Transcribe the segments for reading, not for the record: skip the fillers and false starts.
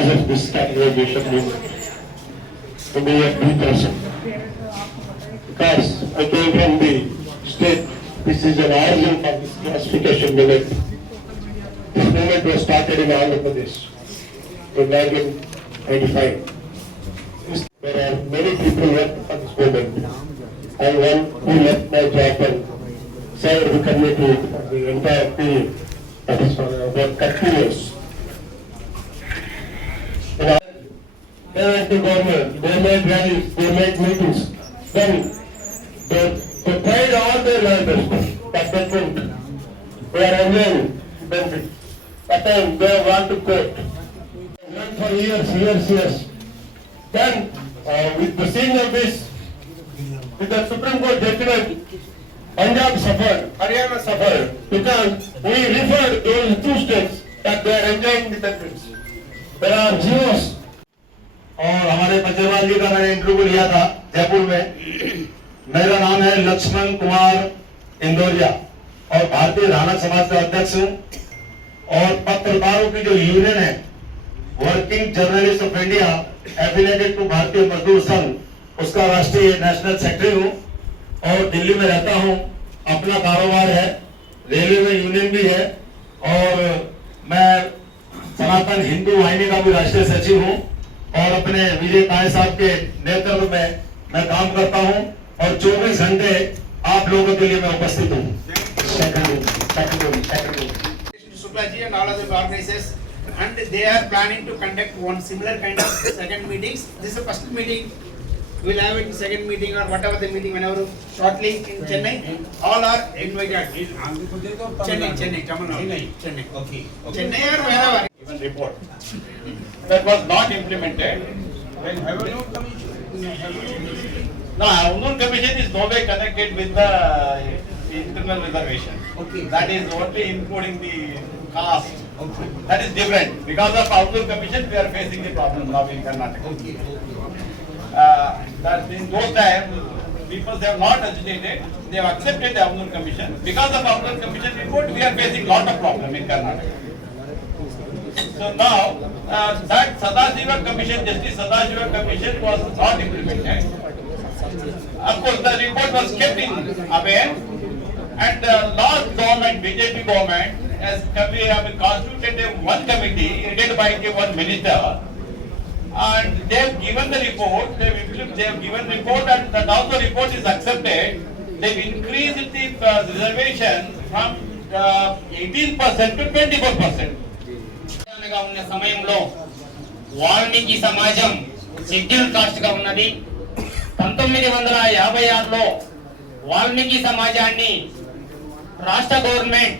cause of this categorization is to be a B person. Because I came from the state, this is an origin for this classification movement. This movement was started in Andhra Pradesh in 1995. There are many people who worked for this movement. I one who left my job and served the community for the entire period. That is for about 30 years. They went to government, they made rallies, they made meetings. Then they tried all their members, but they couldn't. They are enjoying benefit. That time they want to court. Went for years. Then with the seeing of this, with the Supreme Court judgment, Punjab suffered, Haryana suffered, because we referred those two states that they are enjoying the benefits. There are zeros. और हमारे पचेवाल जी का मैंने interview लिया था जयपुर में। मेरा नाम है लक्ष्मण कुमार इंदौरिया और भारतीय राणा समाज का अध्यक्ष हूँ और पत्रकारों की जो यूनियन है working journalist of India affiliated to Bharatiya Mazdoor संघ, उसका राष्ट्रीय नेशनल सेक्रेटरी हूँ और दिल्ली में रहता हूँ। अपना कारोबार है, रेलवे में यूनियन भी है और मैं सनातन हिंदू वाहिनी का भी राष्ट्रीय सचिव हूँ और अपने विजय ताये साहब के नेतृत्व में मैं काम करता हूं और 24 घंटे आप लोगों के लिए मैं उपस्थित हूं। Shukla ji and all other organizers, and they are planning to conduct one similar kind of second meetings. This is the first meeting. We will have it second meeting or whatever the meeting whenever shortly in Chennai. All are invited. Chennai, Tamil Nadu. Chennai. Okay. Chennai or wherever. Even report that was not implemented. No, Avnur Commission is no way connected with the internal reservation. Okay. That is only including the caste. Okay. That is different. Because of Avnur Commission, we are facing the problem now in Karnataka. Okay. That in those times, people have not agitated. They have accepted the Avnur Commission. Because of Avnur Commission report, we are facing lot of problem in Karnataka. So now, that Sadasiva Commission, Justice Sadasiva Commission was not implemented. Of course, the report was kept in aware, and the last government, BJP government, has constituted one committee headed by one minister, and they have given the report. They have given report, and that also report is accepted. They have increased the reservation from 18% to 24%. ఉన్న సమయంలో వాల్మీకి సమాజం schedule caste గా ఉన్నది. 1956లో వాల్మీకి సమాజాన్ని రాష్ట్ర government,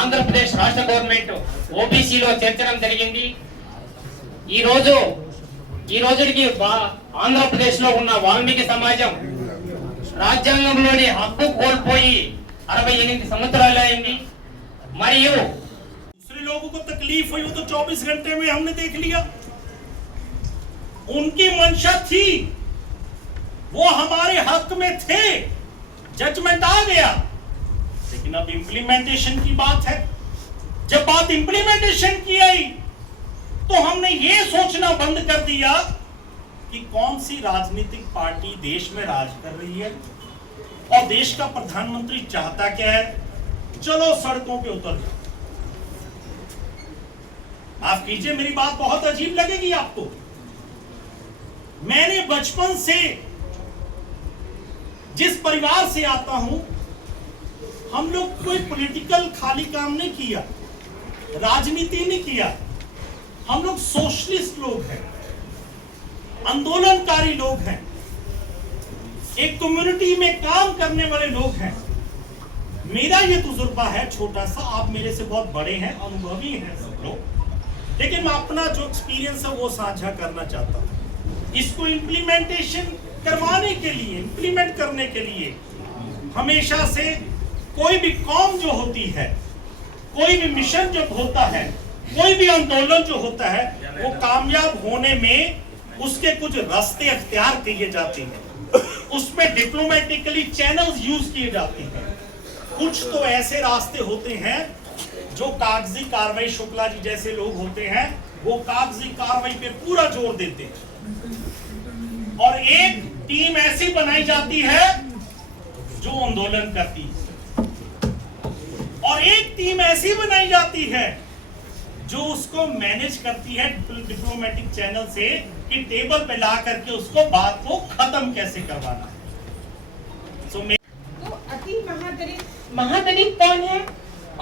Andhra Pradesh రాష్ట్ర government ఓబీసీలో చేర్చడం జరిగింది. ఈ రోజుకి ఆంధ్రప్రదేశ్ లో ఉన్న వాల్మీకి సమాజం రాజ్యాంగంలోని హక్కు కోల్పోయి 68 సంవత్సరాలు అయింది. మరియు लोगों को तकलीफ हुई वो तो 24 घंटे में हमने देख लिया। उनकी मंशा थी, वो हमारे हक में थे, जजमेंट आ गया। लेकिन अब इंप्लीमेंटेशन की बात है। जब बात इंप्लीमेंटेशन की आई तो हमने ये सोचना बंद कर दिया कि कौन सी राजनीतिक पार्टी देश में राज कर रही है और देश का प्रधानमंत्री चाहता क्या है। चलो सड़कों पे उतर जाओ। माफ कीजिए, मेरी बात बहुत अजीब लगेगी आपको। मैंने बचपन से जिस परिवार से आता हूं, हम लोग कोई पॉलिटिकल खाली काम नहीं किया, राजनीति नहीं किया। हम लोग सोशलिस्ट लोग हैं, आंदोलनकारी लोग हैं, एक कम्युनिटी में काम करने वाले लोग हैं। मेरा ये तजुर्बा है छोटा सा, आप मेरे से बहुत बड़े हैं, अनुभवी हैं सब लोग, लेकिन मैं अपना जो एक्सपीरियंस है वो साझा करना चाहता हूं। इसको इम्प्लीमेंटेशन करवाने के लिए, इम्प्लीमेंट करने के लिए हमेशा से कोई भी कौम जो होती है, कोई भी मिशन जब होता है, कोई भी आंदोलन जो होता है, वो कामयाब होने में उसके कुछ रास्ते अख्तियार किए जाते हैं, उसमें डिप्लोमेटिकली चैनल्स यूज किए जाते हैं। कुछ तो ऐसे रास्ते होते हैं जो कागजी कार्रवाई, शुक्ला जी जैसे लोग होते हैं वो कागजी कार्रवाई पे पूरा जोर देते हैं और एक टीम ऐसी बनाई जाती है जो आंदोलन करती है और एक टीम ऐसी बनाई जाती है जो उसको मैनेज करती है डिप्लोमेटिक चैनल से कि टेबल पे ला करके उसको बात को खत्म कैसे करवाना है। तो अति महादलित कौन है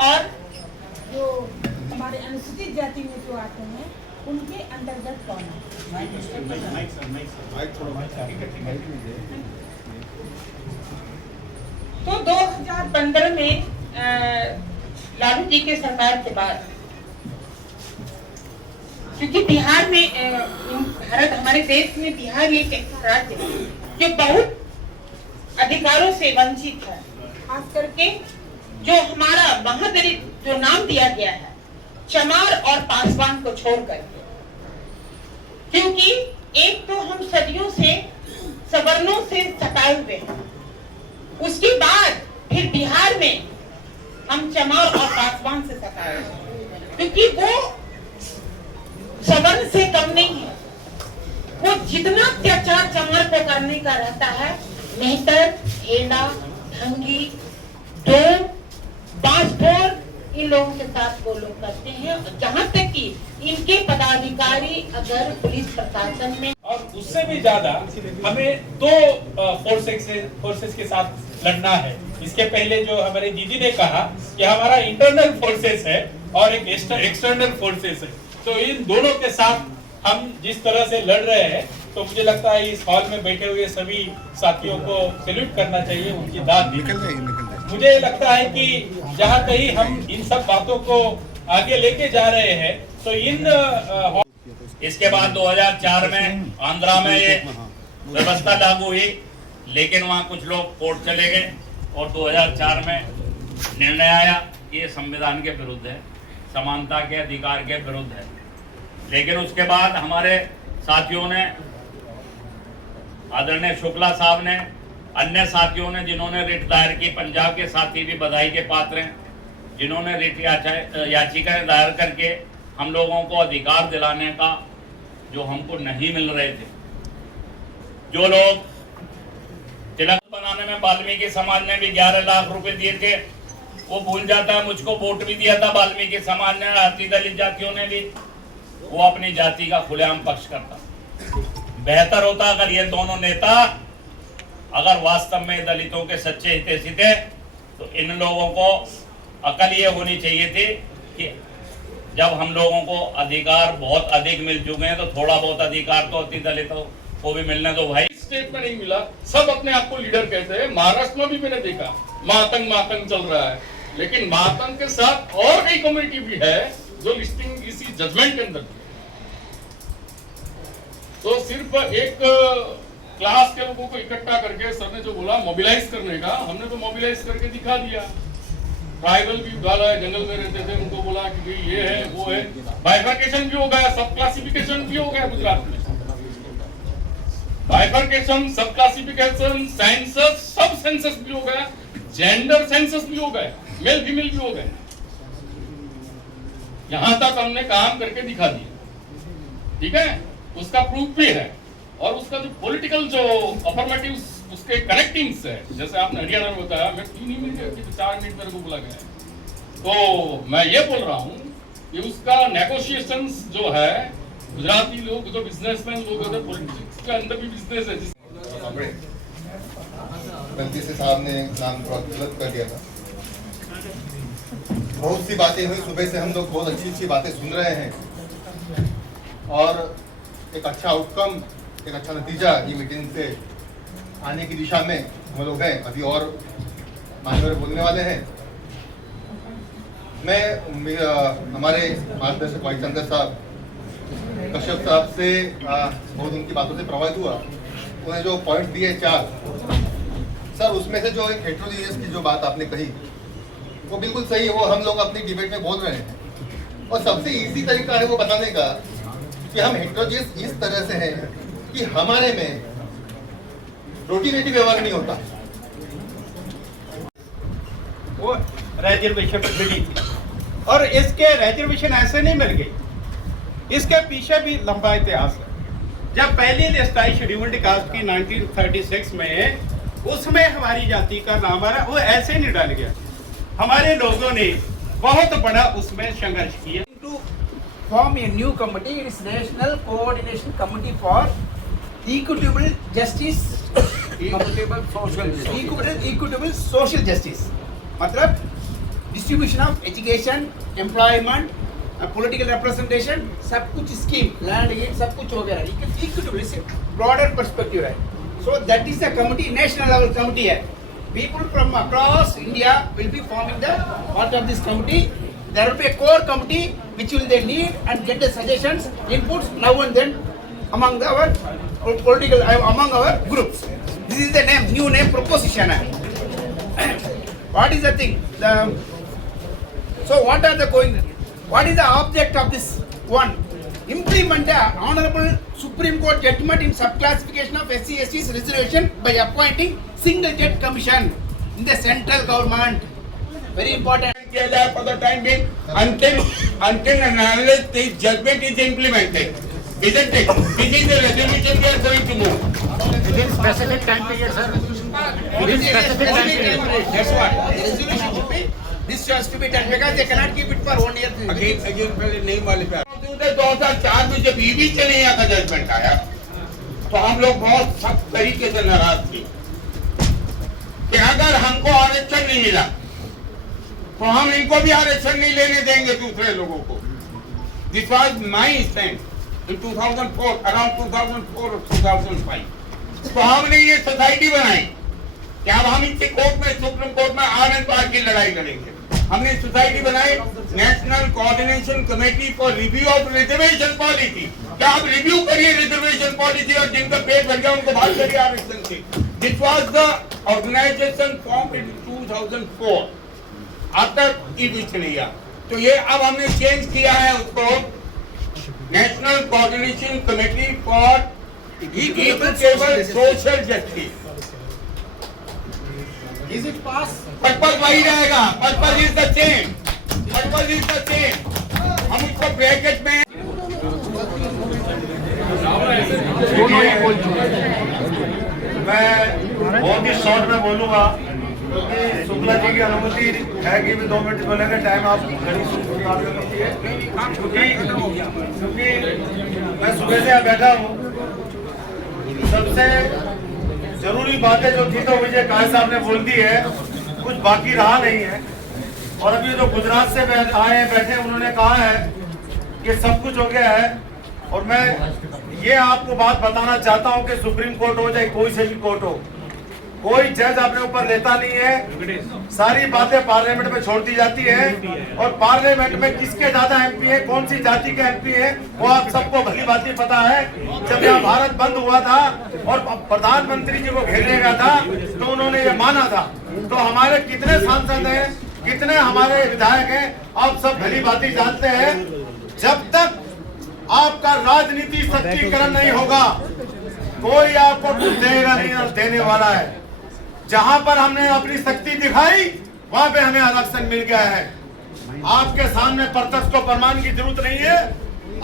और जो हमारे अनुसूचित जाति में जो आते हैं उनके अंतर्गत कौन है? तो 2015 में लालू जी के सरकार के बाद, क्योंकि बिहार में भारत हमारे देश में बिहार एक ऐसा राज्य है जो बहुत अधिकारों से वंचित है, खास करके जो हमारा महादलित जो नाम दिया गया है चमार और पासवान को छोड़ करके, क्योंकि एक तो हम सदियों से सवर्णों से सताए हुए हैं, उसके बाद फिर बिहार में हम चमार और पासवान से सताए हैं, क्योंकि वो सवर्ण से कम नहीं है। वो जितना अत्याचार चमार को करने का रहता है, मेहतर, हेला, ढंगी, डोम, बांसबोर, इन लोगों के साथ वो लोग करते हैं। जहाँ तक कि इनके पदाधिकारी अगर पुलिस प्रशासन में, और उससे भी ज्यादा हमें दो फोर्सेस के साथ लड़ना है। इसके पहले जो हमारी दीदी ने कहा कि हमारा इंटरनल फोर्सेस है और एक एक्सटर्नल फोर्सेस है, तो इन दोनों के साथ हम जिस तरह से लड़ रहे हैं, तो मुझे लगता है इस हॉल में बैठे हुए सभी साथियों को सैल्यूट करना चाहिए, उनकी दाद मुझे लगता है कि जहाँ कहीं हम इन सब बातों को आगे लेके जा रहे हैं, तो इसके बाद 2004 में आंध्रा में ये व्यवस्था लागू हुई, लेकिन वहाँ कुछ लोग कोर्ट चले गए और 2004 में निर्णय आया कि ये संविधान के विरुद्ध है, समानता के अधिकार के विरुद्ध है। लेकिन उसके बाद हमारे साथियों ने, आदरणीय शुक्ला साहब ने, अन्य साथियों ने जिन्होंने रिट दायर की, पंजाब के साथी भी बधाई के पात्र हैं, जिन्होंने रिट याचिकाएं दायर करके हम लोगों को अधिकार दिलाने का जो हमको नहीं मिल रहे थे। जो लोग तिलक बनाने में वाल्मीकि समाज ने भी 11 लाख रुपए दिए थे, वो भूल जाता है मुझको वोट भी दिया था वाल्मीकि समाज ने, अति दलित जातियों ने भी, वो अपनी जाति का खुलेआम पक्ष करता। बेहतर होता अगर ये दोनों नेता अगर वास्तव में दलितों के सच्चे हितैषी थे, तो इन लोगों को अकल ये होनी चाहिए थी कि जब हम लोगों को अधिकार बहुत अधिक मिल चुके हैं, तो थोड़ा बहुत अधिकार तो अति दलितों को भी मिलने दो भाई। स्टेट में नहीं मिला, सब अपने आप को लीडर कहते हैं। महाराष्ट्र में भी मैंने देखा मातंग चल रहा है, लेकिन मातंग के साथ और कई कम्युनिटी भी है जो लिस्टिंग इसी जजमेंट के अंदर थी। तो सिर्फ एक क्लास के लोगों को इकट्ठा करके सर ने जो बोला मोबिलाइज करने का, हमने तो मोबिलाइज करके दिखा दिया। ट्राइबल भी डाला है, जंगल में रहते थे, उनको बोला कि भाई ये है वो है, बाइफर्केशन भी हो गया, सब क्लासिफिकेशन भी हो गया गुजरात में। बाइफर्केशन, सब क्लासिफिकेशन, सेंसस, सब सेंसस भी हो गया, जेंडर सेंसस भी हो गए, मेल फीमेल भी हो गए। यहां तक हमने काम करके दिखा दिया, ठीक है, उसका प्रूफ भी है। और उसका जो पॉलिटिकल जो अफर्मेटिव उसके कनेक्टिंग्स है, जैसे आपने हरियाणा में बताया, मैं 3 मिनट 4 मिनट मेरे को बोला गया है, तो मैं ये बोल रहा हूँ कि उसका नेगोशिएशंस जो है, गुजराती लोग जो बिजनेसमैन लोग होते हैं, पॉलिटिक्स के अंदर भी बिजनेस है। गलती से साहब ने नाम गलत कर दिया था। बहुत सी बातें हुई, सुबह से हम लोग बहुत अच्छी अच्छी बातें सुन रहे हैं और एक अच्छा आउटकम, एक अच्छा नतीजा ये मीटिंग से आने की दिशा में हम लोग हैं। अभी और मान्यवर बोलने वाले हैं। मैं हमारे मार्गदर्शक वाई चंद्र साहब, कश्यप साहब से बहुत उनकी बातों से प्रभावित हुआ। उन्हें जो पॉइंट दिए 4, सर उसमें से जो एक हेटेरोजेनियस की जो बात आपने कही वो बिल्कुल सही है, वो हम लोग अपनी डिबेट में बोल रहे हैं। और सबसे इजी तरीका है वो बताने का कि हम हेटेरोजेनियस इस तरह से हैं कि हमारे में रोटी-रोटी व्यवहार नहीं होता। वो रिजर्वेशन मिली थी और इसके रिजर्वेशन ऐसे नहीं मिल गई, इसके पीछे भी लंबा इतिहास है। जब पहली लिस्ट आई शेड्यूल्ड कास्ट की 1936 में, उसमें हमारी जाति का नाम आ रहा, वो ऐसे नहीं डाल गया। हमारे लोगों ने बहुत बड़ा उसमें संघर्ष किया। To form a new committee, it is national coordination committee for equitable justice, equitable social justice, मतलब distribution of education, employment, political representation, सब कुछ स्कीम, लैंड गेट, सब कुछ हो गया। इक्विटेबल ब्रॉडर पर्सपेक्टिव है। So that is the committee, national level committee है। People from across India will be forming the part of this committee. There will be a core committee which will they lead and get the suggestions, inputs now and then among our political, among our groups. This is the name, new name proposition है। What is the thing? So what are the what is the object of this one? Implement the honorable Supreme Court judgment in subclassification of SC/ST's reservation by appointing single judge commission in the central government. Very important. किया जाए for the time being until and unless the judgment is implemented, isn't it? This is the resolution we are going to move. Within specific time period, sir. Within specific time period. That's what. The resolution should be. This has to be done because they cannot keep it for 1 year. Again पहले नहीं वाले पे। 2004 में जब EV चलेया का judgement आया तो हम लोग बहुत सख्त तरीके से नाराज थे कि अगर हमको आरक्षण नहीं मिला तो हम इनको भी आरक्षण नहीं लेने देंगे दूसरे लोगों को। This was my stand in 2004, around 2004 और 2005। तो हमने ये सोसाइटी बनाई कि अब हम इनके कोर्ट में, सुप्रीम कोर्ट में आर एंड पार की लड़ाई करेंगे। हमने सोसाइटी बनाई national coordination committee for review of reservation policy. क्या आप रिव्यू करिए रिजर्वेशन पॉलिसी और जिनका पेट भर गया उनको बाहर करिए आरक्षण से। This was the organization form in 2004 after EV चलेया। तो ये अब हमने चेंज किया है उसको national coordination committee for equitable social justice. Is it pass? Purpose वही रहेगा, purpose is the same, purpose is the same. हम उसको ब्रैकेट में मैं बहुत ही शॉर्ट में बोलूंगा क्योंकि शुक्ला जी की अनुमति है कि भी 2 मिनट बोलेंगे। टाइम आप घड़ी शुरू करती है क्योंकि मैं सुबह से यहाँ बैठा हूँ। सबसे जरूरी बातें जो थी तो मुझे काहे साहब ने बोल दी है, कुछ बाकी रहा नहीं है। और अभी जो गुजरात से आए हैं बैठे, उन्होंने कहा है कि सब कुछ हो गया है। और मैं ये आपको बात बताना चाहता हूं कि सुप्रीम कोर्ट हो चाहे कोई से भी कोर्ट हो, कोई जज अपने ऊपर लेता नहीं है। सारी बातें पार्लियामेंट में छोड़ दी जाती है और पार्लियामेंट में किसके ज्यादा एमपी है, कौन सी जाति के एमपी है, वो आप सबको भली बात पता है। जब यहाँ भारत बंद हुआ था और प्रधानमंत्री जी को घेरने का था तो उन्होंने ये माना था। तो हमारे कितने सांसद हैं, कितने हमारे विधायक हैं, आप सब भली बात जानते हैं। जब तक आपका राजनीति सशक्तिकरण नहीं होगा, कोई आपको कुछ देगा नहीं और देने वाला है। जहां पर हमने अपनी शक्ति दिखाई वहां पे हमें आरक्षण मिल गया है। आपके सामने प्रत्यक्ष को प्रमाण की जरूरत नहीं है।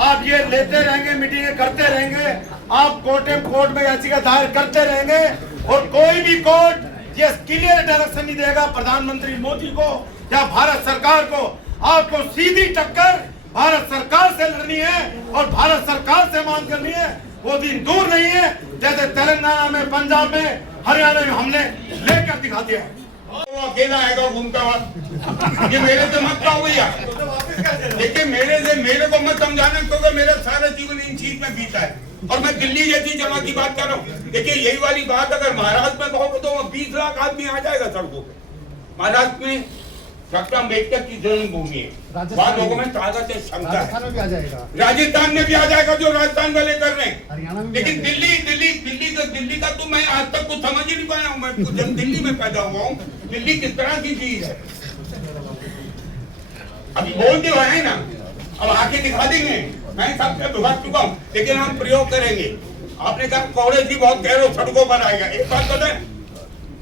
आप ये लेते रहेंगे, मीटिंगें करते रहेंगे, आप कोर्ट में याचिका दायर करते रहेंगे और कोई भी कोर्ट ये क्लियर डायरेक्शन नहीं देगा प्रधानमंत्री मोदी को या भारत सरकार को। आपको सीधी टक्कर भारत सरकार से लड़नी है और भारत सरकार से मांग करनी है। वो दिन दूर नहीं है जैसे तेलंगाना में, पंजाब में, हरियाणा में हमने लेकर दिखा दिया है। वो अकेला आएगा घूमता हुआ। ये मेरे से मत कहो भैया, देखिए मेरे को मत समझाना क्योंकि मेरा सारा जीवन इन चीज में बीता है और मैं दिल्ली जैसी जगह की बात कर रहा हूँ। देखिए यही वाली बात अगर महाराष्ट्र में कहोगे तो 20 लाख आदमी आ जाएगा सड़कों पे। महाराष्ट्र में डॉक्टर अम्बेडकर की जन्मभूमि है, वहाँ लोगों में ताकत है, क्षमता है। राजस्थान में भी आ जाएगा जो राजस्थान वाले कर रहे हैं। लेकिन दिल्ली का तो मैं आज तक कुछ समझ ही नहीं पाया हूँ। मैं जब दिल्ली में पैदा हुआ हूँ, दिल्ली किस तरह की चीज है अभी बोल दिया है ना, अब आके दिखा देंगे। मैं सबसे भुगत चुका हूँ लेकिन हम प्रयोग करेंगे। आपने कहा कांग्रेस जी बहुत कह रहे हो सड़कों पर आएगा। एक बात बताएं,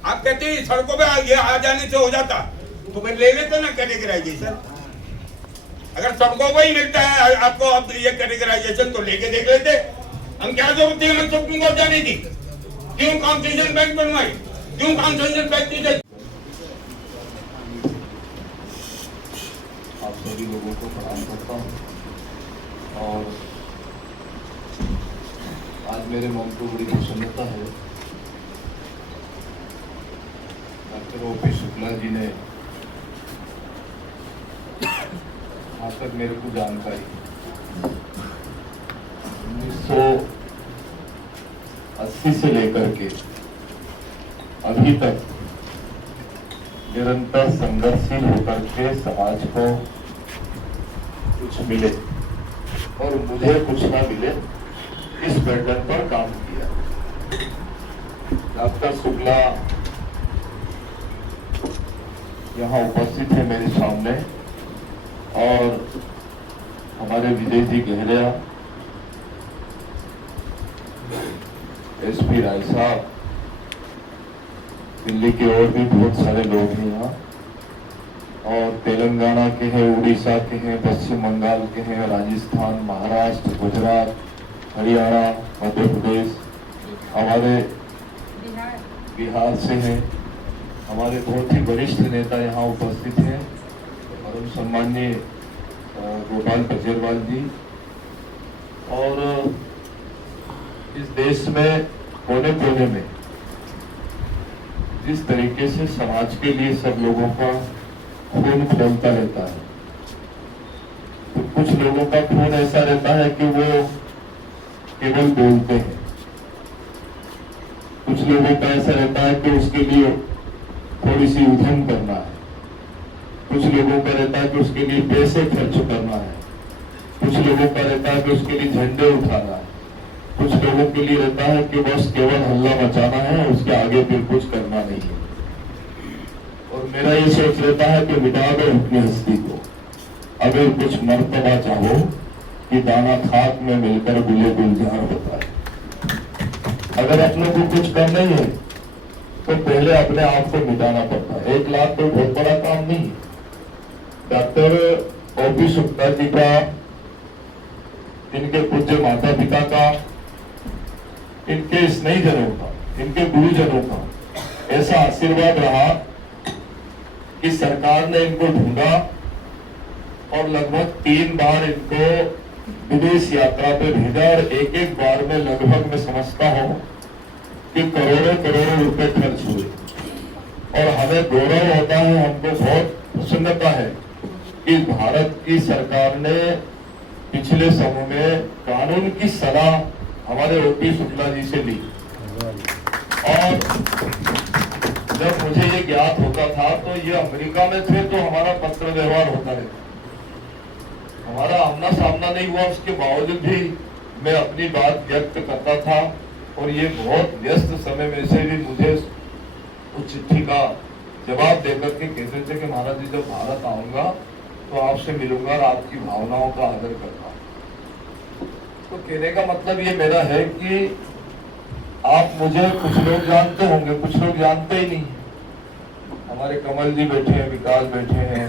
आप कहते हैं सड़कों पे आ जाने से हो जाता तो फिर ले लेते ना कैटेगराइजेशन। अगर सबको वही मिलता है आपको अब ये कैटेगराइजेशन तो लेके देख लेते। हम क्या जरूरत थी हमें सुप्रीम कोर्ट जाने की? क्यों कॉन्स्टिट्यूशन बेंच बनवाई? क्यों कॉन्स्टिट्यूशन बेंच की? आप सभी लोगों को प्रणाम करता हूँ और आज मेरे मन को बड़ी प्रसन्नता है। Doctor O.P. शुक्ला जी ने आज तक मेरे को जानकारी 1980 से लेकर के अभी तक निरंतर संघर्षशील होकर के समाज को कुछ मिले और मुझे कुछ ना मिले, इस पैटर्न पर काम किया। डॉक्टर शुक्ला यहाँ उपस्थित है मेरे सामने और हमारे विजय जी गहरिया, SP राय साहब, दिल्ली के और भी बहुत सारे लोग हैं यहाँ, और तेलंगाना के हैं, उड़ीसा के हैं, पश्चिम बंगाल के हैं, राजस्थान, महाराष्ट्र, गुजरात, हरियाणा, मध्य प्रदेश, हमारे बिहार से हैं। हमारे बहुत ही वरिष्ठ नेता यहाँ उपस्थित हैं और सम्माननीय गोपाल बचेरवाल जी। और इस देश में कोने कोने में जिस तरीके से समाज के लिए सब लोगों का खून खौलता रहता है, तो कुछ लोगों का खून ऐसा रहता है कि वो केवल बोलते हैं, कुछ लोगों का ऐसा रहता है कि उसके लिए थोड़ी सी उधम करना है, कुछ लोगों का रहता है कि उसके लिए पैसे खर्च करना है, कुछ लोगों का रहता है कि उसके लिए झंडे उठाना है, कुछ लोगों के लिए रहता है कि बस केवल हल्ला मचाना है, उसके आगे फिर कुछ करना नहीं है। और मेरा ये सोच रहता है कि मिटा दो अपनी हस्ती को, अगर कुछ मर्तबा चाहो कि दाना खाक में मिलकर गुले गुलजार होता है। अगर अपने को कुछ करना ही है तो पहले अपने आप को मिटाना पड़ता है। 1 लाख कोई बहुत बड़ा काम नहीं है। Doctor O.P. शुक्ला जी का, इनके पूज्य माता पिता का, इनके स्नेहीजनों का, इनके गुरुजनों का ऐसा आशीर्वाद रहा कि सरकार ने इनको ढूंढा और लगभग 3 बार इनको विदेश यात्रा पे भेजा और एक बार में लगभग मैं समझता हूं कि करोड़ों करोड़ों रुपए खर्च हुए। और हमें गौरव होता है, हमको बहुत प्रसन्नता है कि भारत की सरकार ने पिछले समय में कानून की सलाह हमारे O.P. शुक्ला जी से ली। और जब मुझे ये ज्ञात होता था तो ये अमेरिका में थे, तो हमारा पत्र व्यवहार होता रहता, हमारा आमना सामना नहीं हुआ, उसके बावजूद भी मैं अपनी बात व्यक्त करता था। और ये बहुत व्यस्त समय में से भी मुझे उस चिट्ठी का जवाब देकर के कहते थे कि महाराज जी जब भारत आऊंगा तो आपसे मिलूंगा और आपकी भावनाओं का आदर करना। तो कहने का मतलब ये मेरा है कि आप मुझे, कुछ लोग जानते होंगे, कुछ लोग जानते ही नहीं। हमारे कमल जी बैठे हैं, विकास बैठे हैं,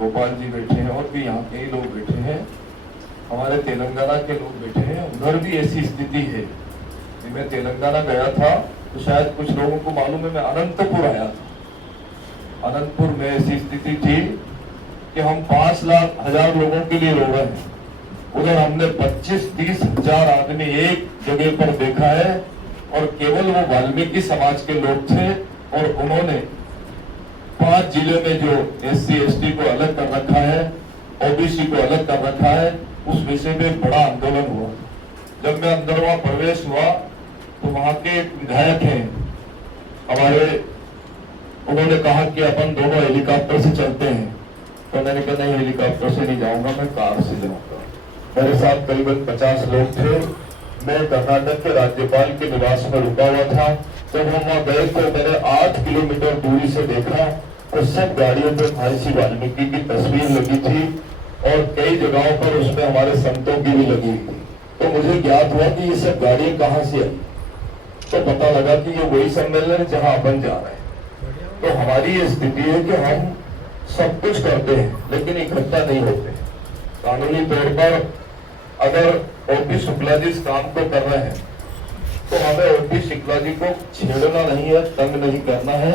गोपाल जी बैठे हैं, और भी यहाँ कई लोग बैठे हैं, हमारे तेलंगाना के लोग बैठे हैं। उधर भी ऐसी स्थिति है। मैं तेलंगाना गया था तो शायद कुछ लोगों को मालूम है, मैं अनंतपुर आया था। अनंतपुर में ऐसी स्थिति थी कि हम 5,00,000 लोगों के लिए रो रहे हैं, उधर हमने 25-30 हजार आदमी एक जगह पर देखा है, और केवल वो वाल्मीकि समाज के लोग थे। और उन्होंने 5 जिले में जो SC/ST को अलग कर रखा है, OBC को अलग कर रखा है, उस विषय में बड़ा आंदोलन हुआ। जब मैं अंदर वहां प्रवेश हुआ तो वहां के विधायक हैं हमारे, उन्होंने कहा कि अपन दोनों हेलीकॉप्टर से चलते हैं। तो मैंने कहा नहीं, हेलीकॉप्टर से नहीं जाऊंगा, मैं कार से जाऊंगा। मेरे साथ करीबन 50 लोग थे। मैं कर्नाटक के राज्यपाल के निवास में रुका हुआ था। जब हम वहां गए तो मैंने 8 किलोमीटर दूरी से देखा तो सब गाड़ियों पे महर्षि वाल्मीकि की तस्वीर लगी थी, और कई जगहों पर उसमें हमारे संतों की भी लगी हुई थी। तो मुझे ज्ञात हुआ कि ये सब गाड़ियां कहाँ से आई, तो पता लगा कि ये वही सम्मेलन है जहां अपन जा रहे हैं। तो हमारी ये स्थिति है कि हम सब कुछ करते हैं लेकिन इकट्ठा नहीं होते। कानूनी तौर पर अगर ओपी शुक्ला जी इस काम को कर रहे हैं तो हमें ओपी शुक्ला जी को छेड़ना नहीं है, तंग नहीं करना है।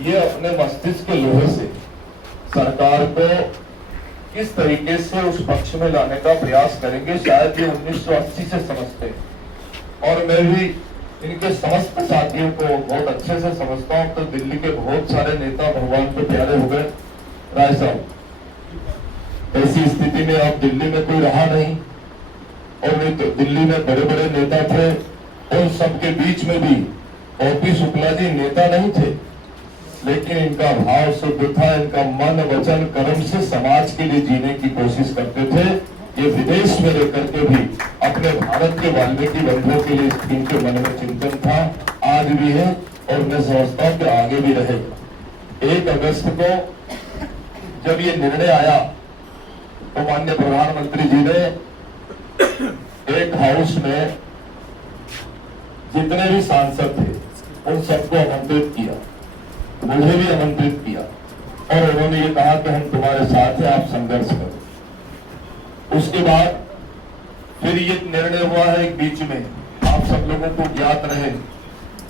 ये अपने मस्तिष्क के लोहे से सरकार को किस तरीके से उस पक्ष में लाने का प्रयास करेंगे, शायद ये 1980 से समझते हैं। और मैं भी इनके समस्त साथियों को बहुत अच्छे से समझता हूँ। तो दिल्ली के बहुत सारे नेता भगवान को प्यारे हो गए। राय साहब, ऐसी स्थिति में अब दिल्ली में कोई रहा नहीं, और नहीं तो दिल्ली में बड़े बड़े नेता थे, उन सबके बीच में भी ओपी शुक्ला जी नेता नहीं थे, लेकिन इनका भाव शुद्ध था, इनका मन वचन कर्म से समाज के लिए जीने की कोशिश करते थे। ये विदेश में रह करके भी अपने भारत के वाल्मीकि बंधुओं के लिए इनके मन में चिंतन था, आज भी है और मैं समझता हूँ कि आगे भी रहेगा। 1 अगस्त को जब ये निर्णय आया तो माननीय प्रधानमंत्री जी ने एक हाउस में जितने भी सांसद थे उन सबको आमंत्रित किया, मुझे भी आमंत्रित किया, और उन्होंने ये कहा कि हम तुम्हारे साथ हैं, आप संघर्ष करो। उसके बाद फिर ये निर्णय हुआ है एक बीच में, आप सब लोगों को ज्ञात रहे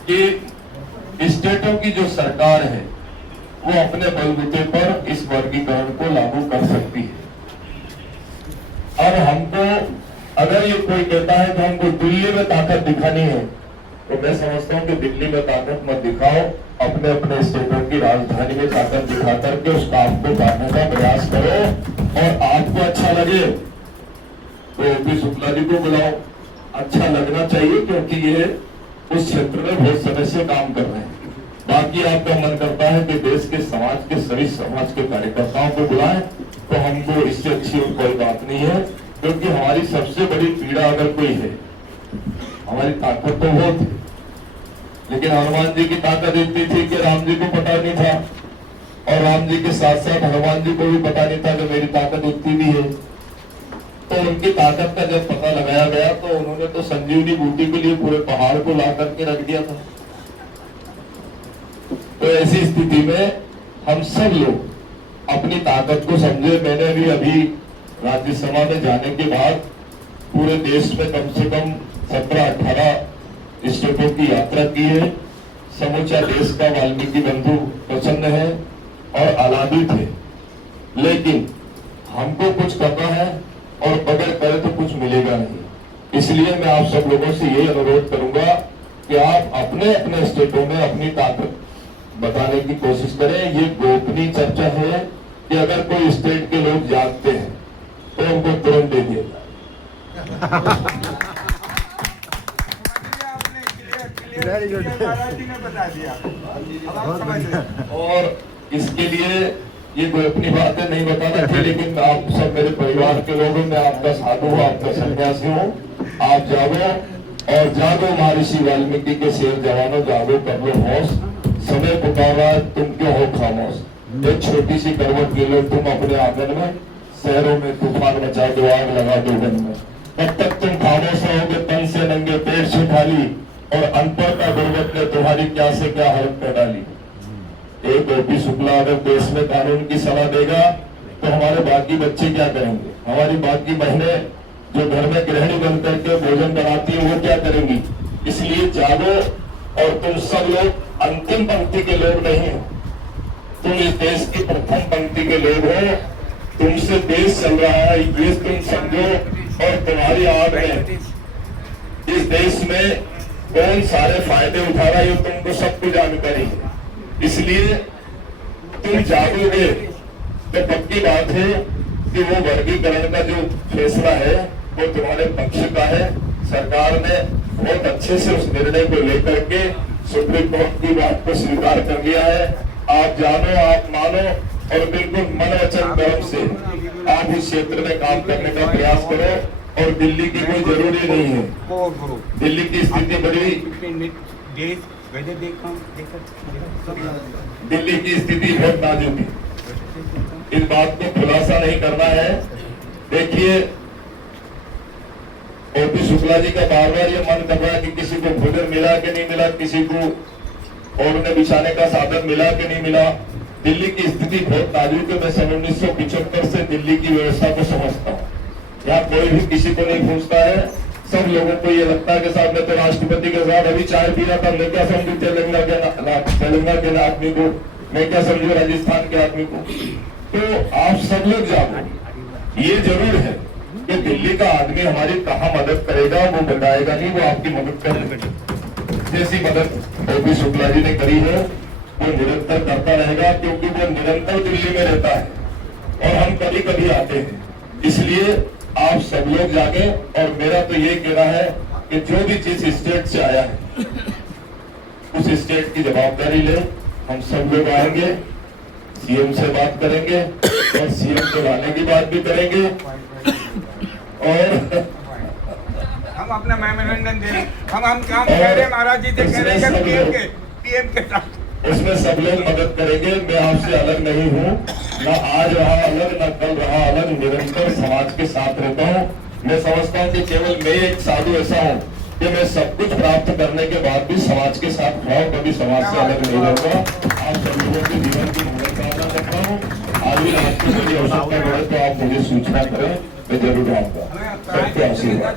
कि स्टेटों की जो सरकार है वो अपने बलबूते पर इस वर्गीकरण को लागू कर सकती है। अब हमको अगर ये कोई कहता है कि हमको दिल्ली में ताकत दिखानी है, तो मैं समझता हूँ कि दिल्ली में ताकत मत दिखाओ, अपने अपने स्टेटों की राजधानी में ताकत दिखा करके उस काम को करने का प्रयास करो। और आपको अच्छा लगे तो ओपी शुक्ला जी को बुलाओ, अच्छा लगना चाहिए, क्योंकि ये उस क्षेत्र में बहुत समय से काम कर रहे हैं। बाकी आपका मन करता है कि देश के समाज के सभी समाज के कार्यकर्ताओं को बुलाएं, तो हमको इससे अच्छी कोई बात नहीं है, क्योंकि हमारी सबसे बड़ी पीड़ा अगर कोई है, हमारी ताकत तो बहुत है, लेकिन हनुमान जी की ताकत इतनी थी कि राम जी को पता नहीं था, और राम जी के साथ साथ हनुमान जी को भी पता नहीं था कि मेरी ताकत इतनी भी है। तो उनकी ताकत का जब पता लगाया गया तो उन्होंने तो संजीवनी बूटी के लिए पूरे पहाड़ को ला करके रख दिया था। तो ऐसी स्थिति में हम सब लोग अपनी ताकत को समझे। मैंने भी अभी राज्यसभा में जाने के बाद पूरे देश में कम से कम 17-18 स्टेटों की यात्रा की है। समूचा देश का वाल्मीकि बंधु प्रसन्न है और आलादित है, लेकिन हमको कुछ करना है और बगैर करे तो कुछ मिलेगा नहीं। इसलिए मैं आप सब लोगों से यही अनुरोध करूंगा कि आप अपने अपने स्टेटों में अपनी ताकत बताने की कोशिश करें। ये गोपनीय चर्चा है कि अगर कोई स्टेट के लोग जागते हैं तो उनको तुरंत दे दिया जाए। और इसके लिए ये गोपनीय बातें नहीं बताना थी, लेकिन आप सब मेरे परिवार के लोगों में आपका साधु हूँ, आपका सन्यासी हूँ। आप जागो और जागो महर्षि वाल्मीकि के शेर जवानों, जागो कर लो होश, समय पुकारा तुम क्यों हो खामोश। एक छोटी सी करवट ले लो तुम अपने आंगन में, शहरों में तूफान मचा दो, आग लगा दो वन में। तब तक तुम खामोश रहोगे तन से नंगे पेट से ढाली, और अनपढ़ का गुर्बत ने तुम्हारी क्या से क्या हालत कर डाली। एक ओपी शुक्ला अगर देश में कानून की सलाह देगा तो हमारे बाकी बच्चे क्या करेंगे, हमारी बाकी बहनें जो घर में गृहिणी बन करके भोजन बनाती है वो क्या करेंगी। इसलिए जागो, और तुम सब लोग अंतिम पंक्ति के लोग नहीं हो, तुम इस देश की प्रथम पंक्ति के लोग हो। तुमसे देश चल रहा है, ये तुम समझो। और तुम्हारी आड़ में इस देश में कौन सारे फायदे उठा रहा है, ये तुमको सबको जानकारी है। इसलिए तुम जागोगे तो पक्की बात है कि वो वर्गीकरण का जो फैसला है वो तुम्हारे पक्ष का है। सरकार ने बहुत अच्छे से उस निर्णय को लेकर के सुप्रीम कोर्ट की बात को स्वीकार कर लिया है। आप जानो, आप मानो, और बिल्कुल मन वचन कर्म से आप इस क्षेत्र में काम करने का प्रयास करो। और दिल्ली की कोई जरूरी नहीं है, दिल्ली की स्थिति बड़ी, दिल्ली की स्थिति बहुत नाजुक है, इस बात को खुलासा नहीं करना है। देखिए ओपी शुक्ला जी का बार बार ये मन कर रहा है कि किसी को भोजन मिला कि नहीं मिला, किसी को ओढ़ने बिछाने का साधन मिला कि नहीं मिला। दिल्ली की स्थिति बहुत नाजुक है। मैं सन 1975 से दिल्ली की व्यवस्था को समझता हूँ। यहाँ कोई भी किसी को नहीं पूछता है। सब लोगों को ये लगता है कि साहब मैं तो राष्ट्रपति के साथ अभी चाय पी रहा था, मैं क्या समझू तेलंगाना के आदमी को, मैं क्या समझू राजस्थान के आदमी को। तो आप सब लोग जाओ, ये जरूर है कि दिल्ली का आदमी हमारी कहाँ मदद करेगा वो बताएगा नहीं, वो आपकी मदद करेगा। जैसी मदद ओपी शुक्ला जी ने करी है वो निरंतर करता रहेगा, क्योंकि वो निरंतर दिल्ली में रहता है और हम कभी कभी आते हैं। इसलिए आप सब लोग जागे, और मेरा तो ये कहना है कि जो भी जिस स्टेट से आया है उस स्टेट की जवाबदारी ले। हम सब लोग आएंगे, सीएम से बात करेंगे और सीएम को लाने की बात भी करेंगे, और हम अपना मेमोरेंडम दे रहे हैं, हम काम कह रहे हैं महाराज जी से, कह रहे हैं पीएम के साथ उसमें सब लोग मदद करेंगे। मैं आपसे अलग नहीं हूँ, ना आज रहा अलग, ना कल रहा अलग, निरंतर समाज के साथ रहता हूँ। मैं समझता हूँ कि केवल मैं एक साधु ऐसा हूँ कि मैं सब कुछ प्राप्त करने के बाद भी समाज के साथ खड़ा हूँ, कभी समाज से अलग नहीं रहूंगा। आप सब लोगों के जीवन की मनोकामना करता हूँ। आज भी आपकी कोई आवश्यकता पड़े तो आप मुझे सूचना करें, मैं जरूर आऊंगा। सबको आशीर्वाद।